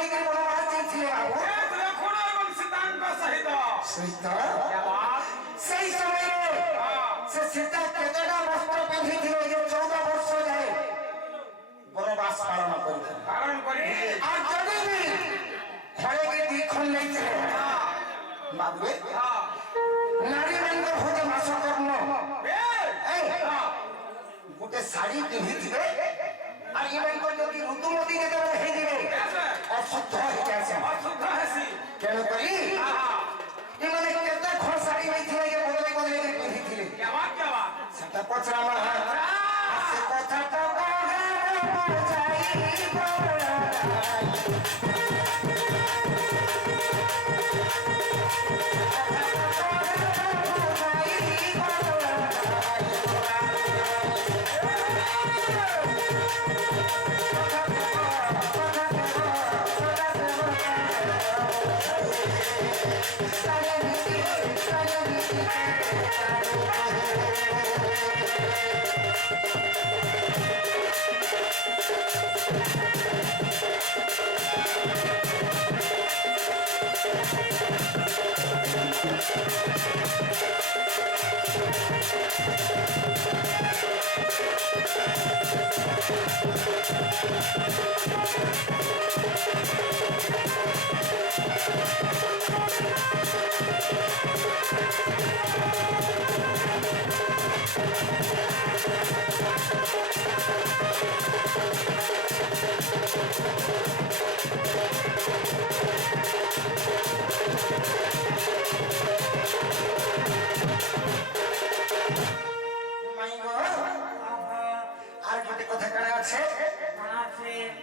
পাইকে বনবাস যাইছিলে বাবু লক্ষণ এবং সীতাঙ্গ সহিত সীতা সেই সময়ে সে সীতা কেতটা বস্ত্র পিঁধিছিল যে 14 বর্ষ যায় বনবাস পালন করে আর যদি भी ঘরে গিয়ে দীক্ষণ নেইছিলে বাবুরে নারী মান হতে মাস কর্ম গোটে শাড়ি পিঁধিছিলে আর এমানক যদি ঋতুমতী যেতবে হয়ে অশুদ্ধ হয়ে আছে কেন করি এমানে কেতে ঘর শাড়ি নেইছিলে যে বদলে বদলে পিঁধিছিলে সেটা পচরামা সে কথাটা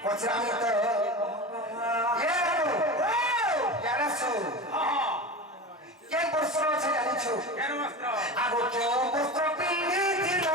পচরামি তো কেন বস্ত্র আছে জানিছো আগো কেউ বস্ত্র পিঁধিছিল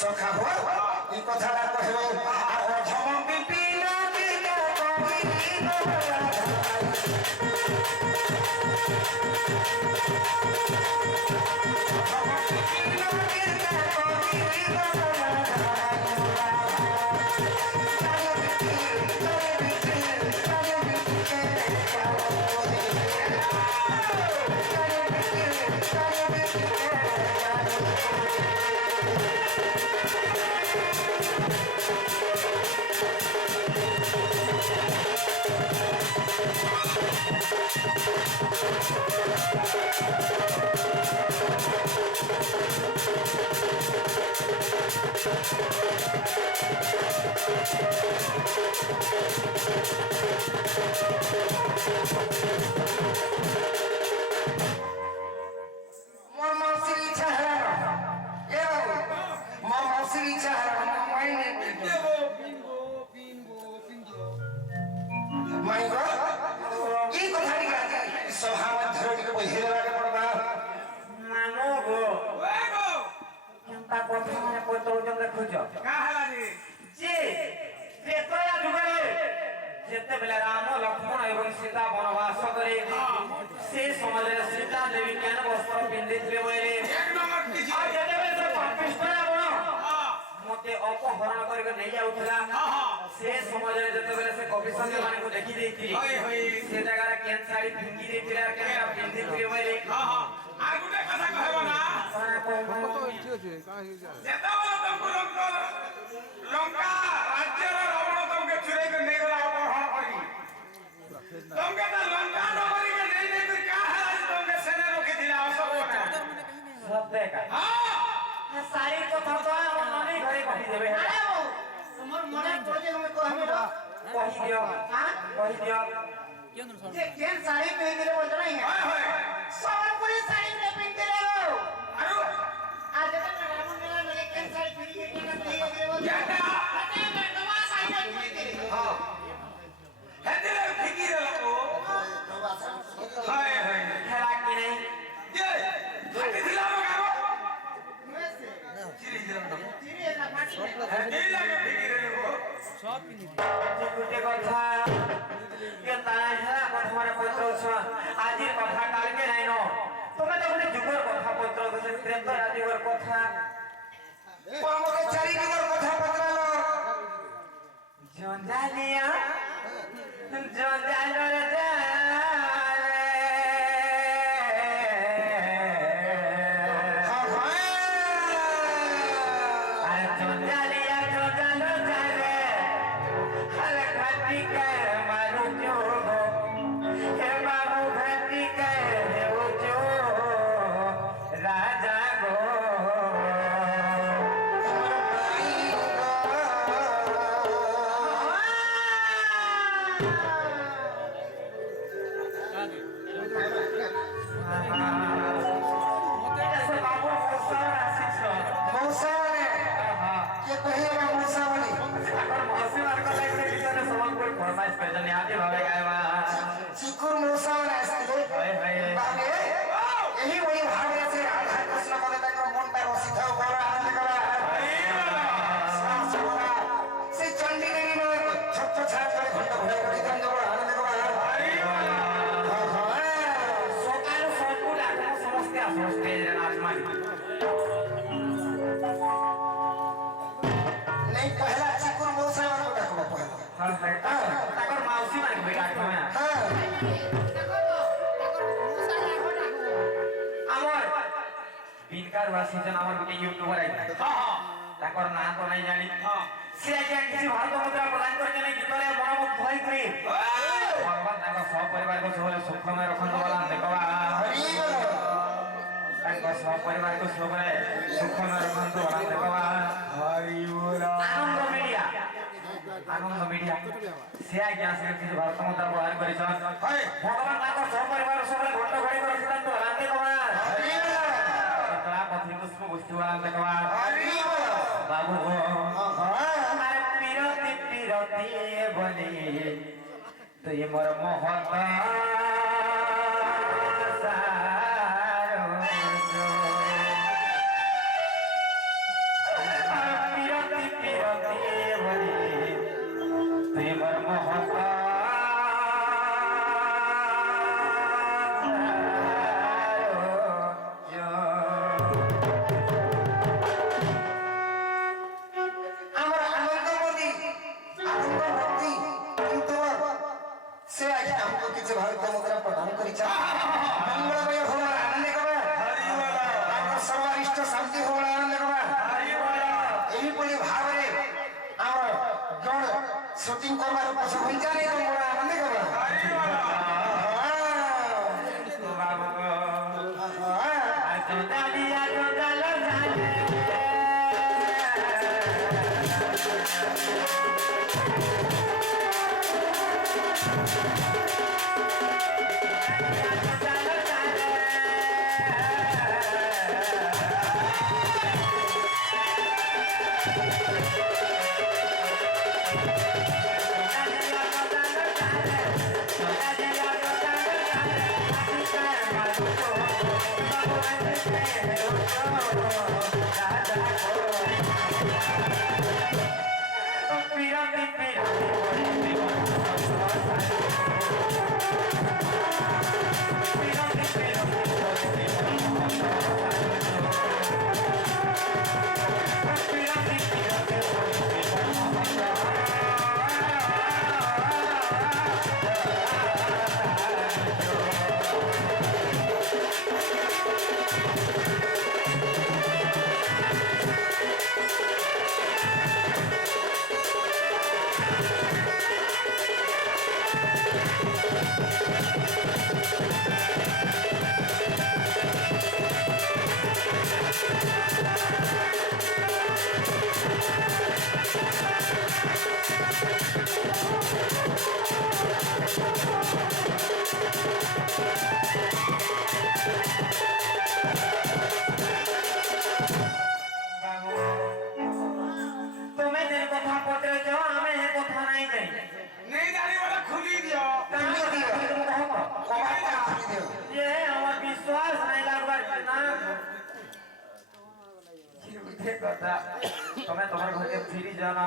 সখা এই কথাটা কহিব আর অধম বিপিন যেতবে রাম লক্ষ্মণ এবং সীতা বনবাস করে সে সমাজে সীতা দেবী কেন বস্ত্র পিঁধিଥିଲେ বলে মতে অপহরণ করে নেই যাওলা সে সমাজে যেতবে সে কবি সঙ্গে মানুষ দেখি ଦେଇଥିଲେ সে জায়গায় কেন শাড়ি পিঁধি ଦେଇଥିଲେ আর কেন পিঁধিଥିଲେ বলে আর গোটে কথা কহব না যেতবেলে তমକୁ লঙ্কা রাজ্যর রাবণ তমকে চুরাই করে নেই গলা অপহরণ করি তমকে তো লঙ্কা নগরী কে নেই নেই করে কা হাল তমকে সেনে রখি দিলা অসব সব দেখা হ্যাঁ শাড়ি কথা তো আমার মনে ঘরে কহি দেবে হ্যাঁ তোমার মনে পড়ে তুমি কহিব কহি দিও হ্যাঁ কহি দিও যে কেন শাড়ি পিঁধিলে বলতো না সম্বলপুরি শাড়ি পিঁধিলে আরো আর যেটা রামন মেলা মেলে কেন শাড়ি পিঁধিলে কেন যে গুটে কথা কে তাই হ্যাঁ কথা মানে পত্র আজির কথা কালকে নাই ন তুমি তো বলে যুগের কথা পত্র দিছে ত্রেতর যুগের কথা আমাকে চারিদিকের কথা বদলালো জঞ্জালিয়া জঞ্জালরে আরে জঞ্জালিয়া জঞ্জালো জালে আরে ঘাটি কে মারু যোগ হে বাবু ঘাটি কে দেও যো রাজা গো ऐसे बाबू मुसावर आशीष মৌসা মানে কে কহিবা মৌসা বলি अगर मौसी मार को लाइक से किसी ने सवाल कोई फरमाइश कर जने आगे भावे गायवा চিকুর মৌসা মানে আসলে हाय हाय বাবে এই ওই ভাবে আছে রাধা কৃষ্ণ বলে তাকে মনটা রসিত করা আনন্দ করা সেই চণ্ডীদেবী নয় ছোট্ট ছাড় করে ঘন্টা ঘুরে ঘুরে গান দেবো আনন্দ করা सकाल सबको डाकू समझते आ समझते नाच मारी नहीं पहला चिकुर मौसा वाला डाकबो पहला हां हाय ताकर मौसी मारी बेटा को ना हां আমার বিনকার ওয়াসিজন আমার গোটে ইউটিউবার আই তাকর না তো নাই জানি সে আজ্ঞা কিছু ভারত মুদ্রা প্রদান করতে নাই গীতরে মনোমুগ্ধ হই করি ভগবান তাଙ୍କ সহ পরিবার को ସବୁବେଳେ ସୁଖମୟ ରଖନ୍ତୁ ବୋଲା ଦେଖବା ତାଙ୍କ ସହ ପରିବାର को ସବୁବେଳେ ସୁଖମୟ ରଖନ୍ତୁ ବୋଲା ଦେଖବା ଆନନ୍ଦ ମିଡିଆ ସେ ଆଜ୍ଞା ସେ କିଛି ଭାରତ ମୁଦ୍ରା ପ୍ରଦାନ କରିଛନ୍ ଭଗବାନ ତାଙ୍କ ସହ ପରିବାର ସବୁବେଳେ ଘଣ୍ଟ ଘଡ଼ି କରି ରଖିଥାନ୍ତୁ ବୋଲା ଦେଖବା कतला पथरी पुष्प गोष्ठी वाला देखवा बाबू गो हमारे पीरती पीरती बनी तो ये मोर मोहत पीरती पीरती बनी तो ये मोर मोहत আমার আনন্দমতি আনন্দমতি কিন্তু সে আজ আমাকে কিছু ভারত মুদ্রা প্রদান করেছে মঙ্গলময় হওয়ার আনন্দ কবে তার সর্বারিষ্ট শান্তি হওয়ার আনন্দ কবে এইভাবে ভাবে আমার জন শুটিং করবার পছন্দ হইছে না তোমরা আনন্দ কবে बाबू गो जोदालिया जोदालो जाने जोदालो जाने কথা তুমি তোমার ঘরে ফিরি জানা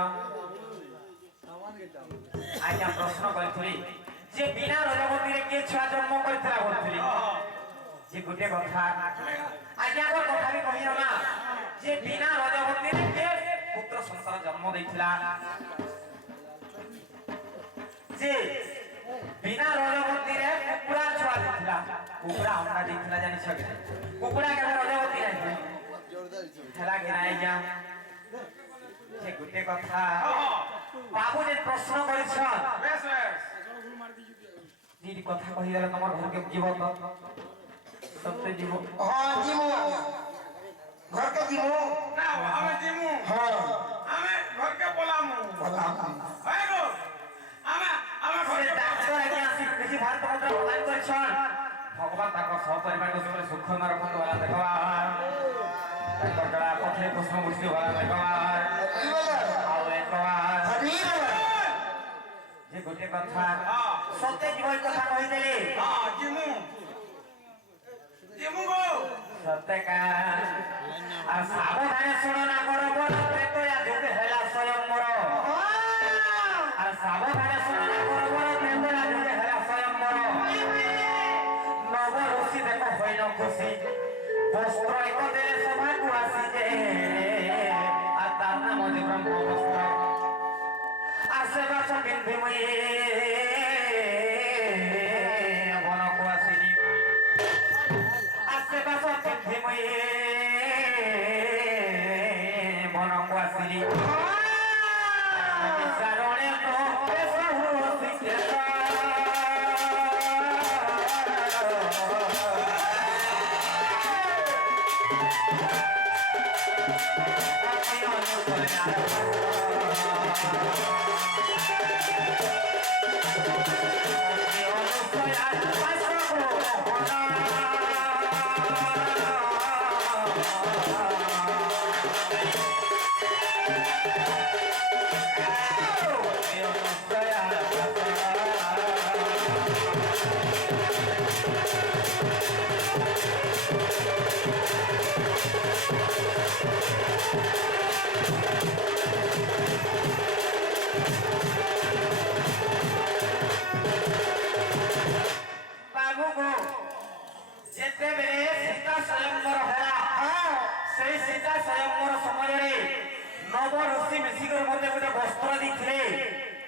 আজ্ঞা প্রশ্ন করি যে বিনা রজবতীরে কে ছুয়া জন্ম করিଥିଲା বলছিলি যে গোটে কথা আজ্ঞা আমার কথা বি কহিও না যে বিনা রজবতীরে কে পুত্র সন্তান জন্ম দেইছিলা যে বিনা রজবতীরে কুকুড়া ছুয়া দিছিলা কুকুড়া অন্ডা দিছিলা জানিছ কি কুকুড়া কেন রজবতী নাই হেলা কি নাই আজ্ঞা যে গোটে কথা বাবু যে প্রশ্ন করেছন বেশ বেশ যদি কথা কহিদেলে তোমার ঘরকে জীব তো সত্যি জীব হ্যাঁ জিমু ঘরকে জিমু না আমি জিমু হ্যাঁ আমি ঘরকে বলামু বললাম হ্যাঁ গো আমি আমি সে ঘরকে ডাক্তার আগে আসি বেশি ভারত মন্ত্র প্রদান করেছন ভগবান তাঙ্কর সপরিবারকে সকলে সুখময় রখন্তু ভালো দেখবা তাঙ্কর গড়া পথে পুষ্প মূর্তি ভালো দেখবা ଆଉ ଏକ যে গোটে কথা সত্যি জীব কথা কহিদেলি হ্যাঁ জিমু জিমু গো সত্যকা আর সাবধানে শুনো না করো বড় প্রেতয়া যুগে হেলা স্বয়ং মর আর সাবধানে শুনো না করো বড় প্রেতয়া যুগে হেলা স্বয়ং মর নব ঋষি দেখো হইল খুশি বস্ত্র এক দেলে সভাকু আসি যে আর তার নাম যে ব্রহ্ম বস্ত্র আর সে বাস পিন্ধি মুই বনকু আসিনি আজকে বাস পিন্ধি মুই বনকু আসিনি কারণে তো এসহু শিখেছ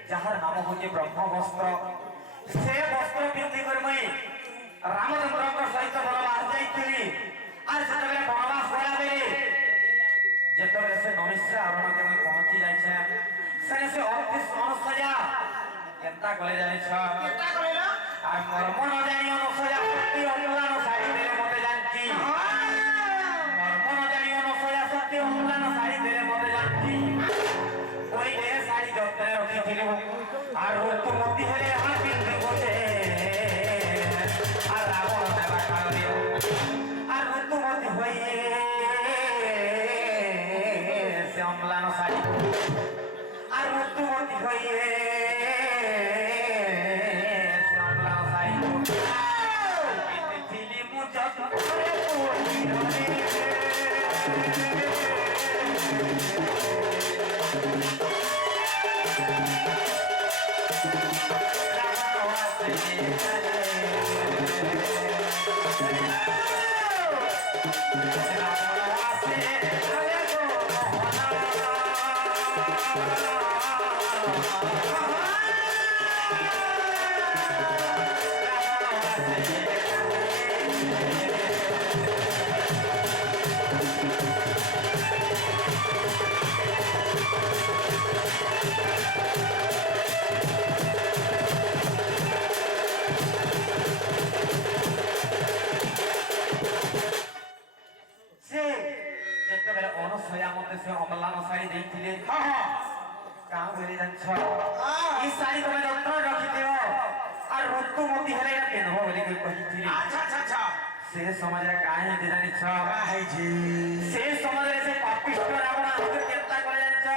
যাহার নাম হচ্ছে ব্রহ্ম বস্ত্র সে বস্ত্র পিন্ধি করে মুই রামচন্দ্রଙ୍କ সহিত বনবাস যাইଥିଲି আর সেতবেলে বনবাস গলা বেলে যেতবেলে সে নৈশ্য অরণ্যকে মুই পৌঁছি যাইছে সেনে সে অতি অনুসয়া কেনতা কলে জানিছ আর মর্ম ন জানি অনুসয়া সত্যি অনুলান শাড়ি দেলে মতে জানছি মর্ম ন জানি অনুসয়া সত্যি অনুলান শাড়ি দেলে মতে জানছি ওই রে শাড়ি যত্নে রখিছিল আর ঋতুমতি হেলে হাতি বসে আর রাবণ দেবা কারণে আর ঋতুমতি হয়ে সে অম্লান শাড়ি আর ঋতুমতি হয়ে সে অম্লান শাড়ি পিঁধিলি মু যত্ন করে সে অম্লান শাড়ি ଦେଇଥିଲେ কাঁ বলি জানিছ এই শাড়ি তুমি যত্ন রখিଥିବ আর ঋতুমতি হেলে এটা পিন্ধব বলি কহিଥିଲି আচ্ছা আচ্ছা আচ্ছা সে সমাজরে কাঁ ହେଇଛି জানিছ ହେଇଛି সে সমাজরে সে পাপিষ্ট রাবণ আমাকে কেনতা করে জানিছ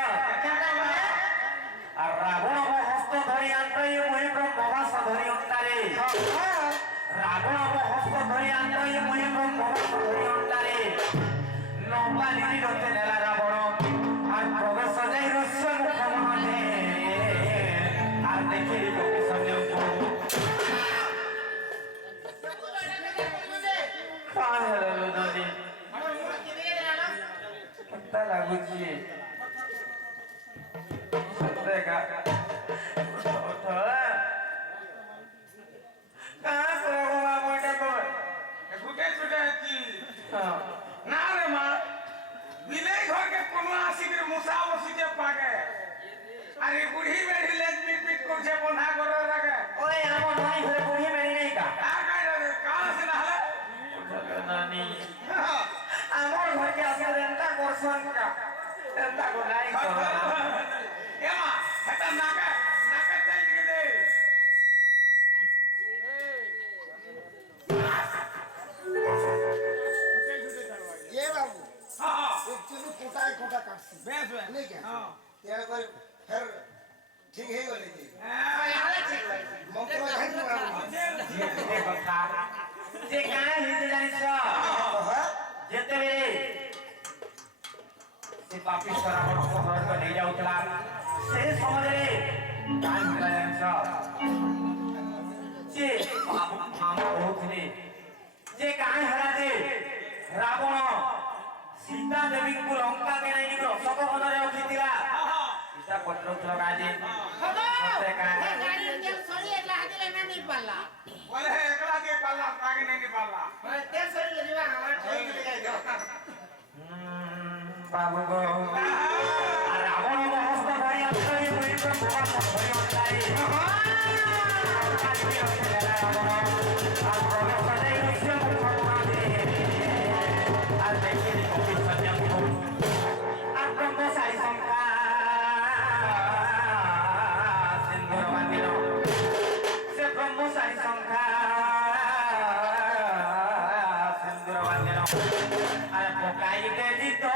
আর রাবণ মো হস্ত ধরি আন্তই মুই ব্রহ্মবাস ধরি অন্তারে রাবণ মো হস্ত ধরি আন্তই মুই ব্রহ্মবাস ধরি অন্তারে লম্বা লিলি রতে নেলা রাবণ আর প্রবেশ যাই রস্য মুখ মনে আর দেখি কবি সঞ্জয়ଙ୍କୁ କଣ ହେଲା ନଦୀ କେନ୍ତା ଲାଗୁଛି ସତରେ କାଁ গুটে গুটে কি না রে মা বিলেই ঘরকে কোনো আসিকি মুসা বসিছে পাগে আরে বুড়ি বেড়ি লেজ পিট পিট করছে বন্ধা করে রাখে ওই আমার নয় ঘরে বুড়ি বেড়ি নেই কা কাল আসে না হলে নানি আমার ঘরকে আসলে এন্তা করছন কা এন্তা কো নাই করা এমা এটা নাকে নাকে চাই দিকে দে ये बाबू হ্যাঁ एक्चुअली कोटा कोटा काटसी বেশ বেশ नहीं क्या হ্যাঁ तेरा कोई फिर ठीक है बोले जी হ্যাঁ मंत्र है कि बाबू যে কথা যে কাঁ হিতে জানিছ যেতেବେଳେ ସେ ପାପିଷ୍ଠର ଆମକୁ ଘରକୁ ନେଇ ଯାଉଥିଲା ସେ ସମୟରେ କାଁ ହେଲା ଜାଣିଛ ଯେ ଆମ କହୁଥିଲେ ଯେ କାଁ ହେଲା ଯେ ରାବଣ ସୀତା ଦେବୀଙ୍କୁ ଲଙ୍କାକେ ନେଇକି ଅଶୋକ ବନରେ ରଖିଥିଲା ସୀତା ପଚାରୁଥିଲା କାଜେ ସତେ କାଁ বলে একলা কে পাল্লা তাকে নেই পাল্লা বাবু গো রাবণ মহস্ত ভাই আত্মই মুই ভগবান ভয় অন্যায় আর দেখি কবি সঞ্জয়ଙ୍କୁ আর ব্রহ্মচারী সংখ্যা সিন্ধুর বাঁধিল সে ব্রহ্মচারী সংখ্যা সিন্ধুর বাঁধিল আর পকাই দেলি তো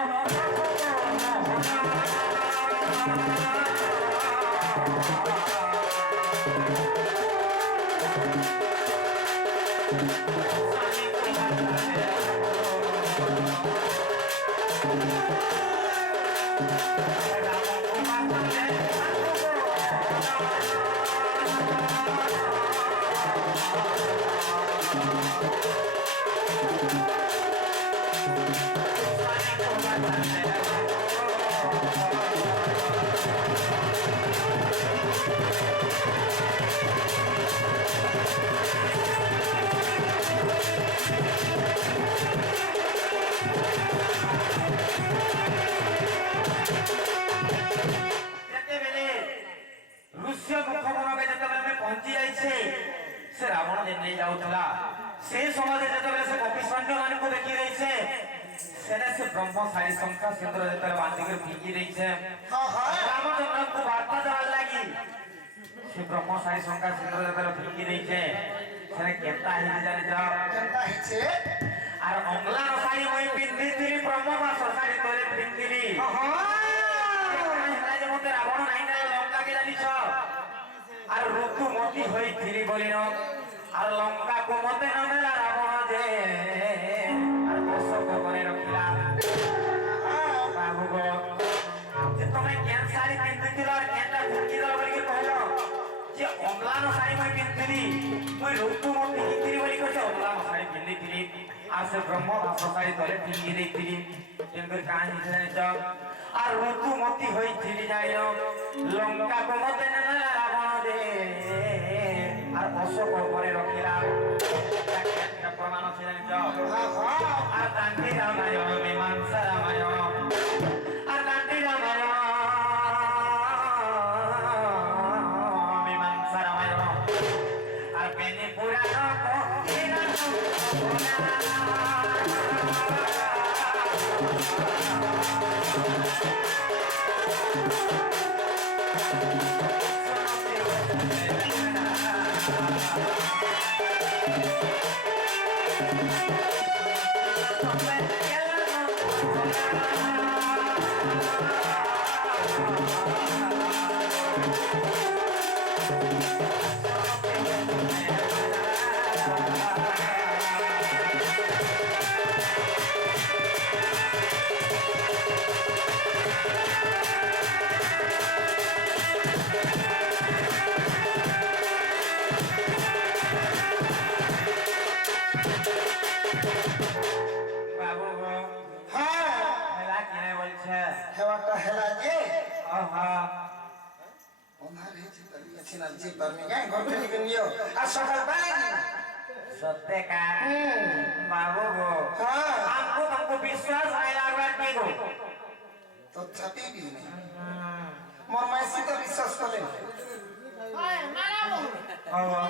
से रावण जे नहीं जाउथला से समय जेतबे से कपिसंज मानकु देखि रही छे सेने से ब्रह्मचारी संख्या सिंदूर जेतबे बांधी के फीकी रही छे रामचंद्र को वार्ता देवार लागी से ब्रह्मचारी संख्या सिंदूर जेतबे फीकी रही छे सेने केता हि जानि जाओ जनता ही छे आर अंगला साड़ी मई पिंधिथिली ब्रह्मवास साड़ी तोरे पिंधिली हमरा जे मते रावण नाही ना लंका के जानि छ আর ঋতুমতী হইছিলি বলিন আর লঙ্কা কো মতে নমেলা রাবণ যে আর অশোক করে রখিলা বাবু গো যে তুমি কেন শাড়ি পিন্ধিছিল আর কেনটা ঢুকি দল বলি কইল যে অম্লান শাড়ি মই পিন্ধিলি মই ঋতুমতী হইছিলি বলি কইছে অম্লান শাড়ি পিন্ধিছিলি আর সে ব্রহ্মবাস শাড়ি তলে টিঙ্গি দেইছিলি কিন্তু কান হিসেবে যাও আর ঋতুমতী হইছিলি যাইল লঙ্কা কো মতে নমেলা রাবণ দে আর অশোক করে রখিলা একটা প্রমাণ আছে জানিছ আর দান্তি রামায়ণ মীমাংসা রামায়ণ আর দান্তি রামায়ণ মীমাংসা রামায়ণ আর বেনি পুরাণ হেওয়াটা হেলা যে ওহো ওনার হেছে তালি আছে না যে পারমি গায় ঘর থেকে নিও আর সকাল বেলা सत्य का बाबू गो हां हमको तुमको विश्वास नहीं लग रहा है गो तो छाती भी नहीं मोर मासी तो विश्वास करे ओहो